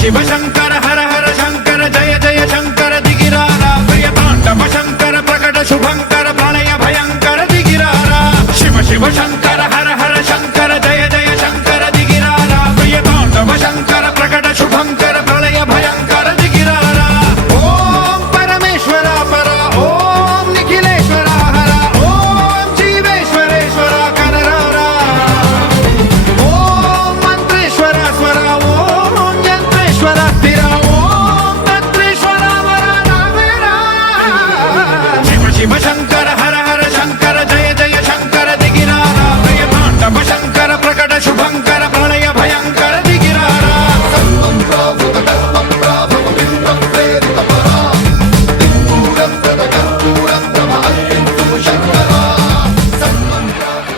शिव शंकर हर हर शंकर जय जय शंकर दिगिरारा भय तांडव शंकर प्रकट शुभंकर प्रलय भयंकर दिगिरारा शिव शिव शंकर